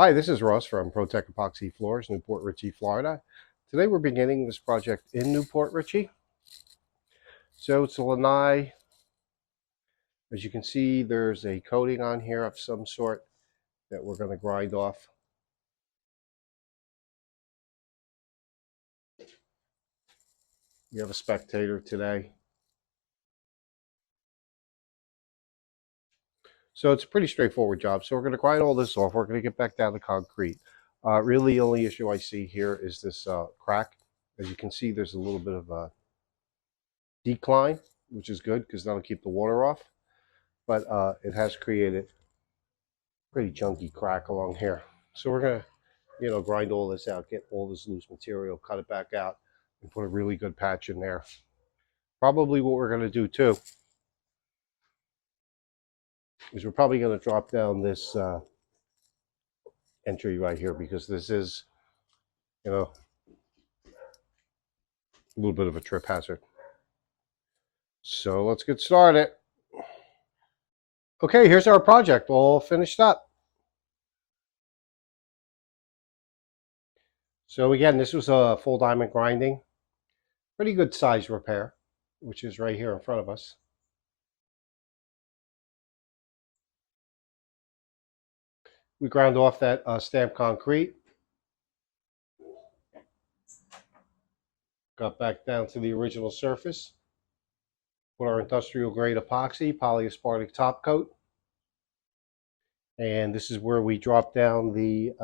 Hi, this is Russ from ProTech Epoxy Floors, Newport Richey, Florida. Today we're beginning this project in Newport Richey. So it's a lanai. As you can see, there's a coating on here of some sort that we're going to grind off. We have a spectator today. So it's a pretty straightforward job. So we're going to grind all this off. We're going to get back down to concrete. Really, the only issue I see here is this crack. As you can see, there's a little bit of a decline, which is good because that'll keep the water off. But it has created a pretty chunky crack along here. So we're going to, grind all this out, get all this loose material, cut it back out, and put a really good patch in there. Probably what we're going to do too is we're probably going to drop down this entry right here because this is, a little bit of a trip hazard. So let's get started. Okay, here's our project all finished up. So again, this was a full diamond grinding. Pretty good size repair, which is right here in front of us. We ground off that stamped concrete. Got back down to the original surface. Put our industrial grade epoxy, polyaspartic top coat. And this is where we drop down the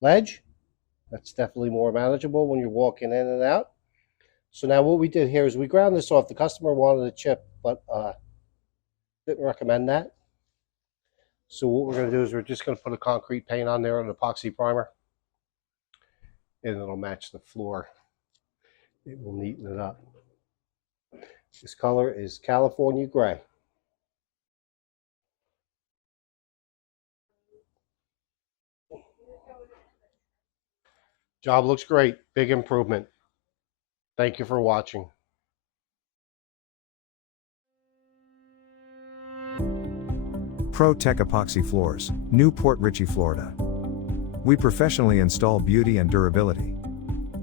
ledge. That's definitely more manageable when you're walking in and out. So now what we did here is we ground this off. The customer wanted a chip, but didn't recommend that. So what we're going to do is we're just going to put a concrete paint on there, an epoxy primer, and it'll match the floor. It will neaten it up. This color is California gray. Job looks great. Big improvement. Thank you for watching. ProTech Epoxy Floors, Newport Richey, Florida. We professionally install beauty and durability.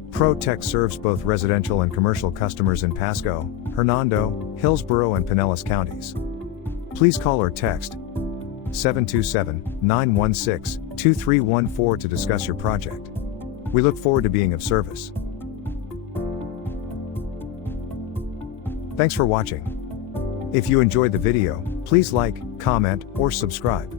ProTech serves both residential and commercial customers in Pasco, Hernando, Hillsborough and Pinellas counties. Please call or text 727-916-2314 to discuss your project. We look forward to being of service. Thanks for watching. If you enjoyed the video, please like, comment, or subscribe.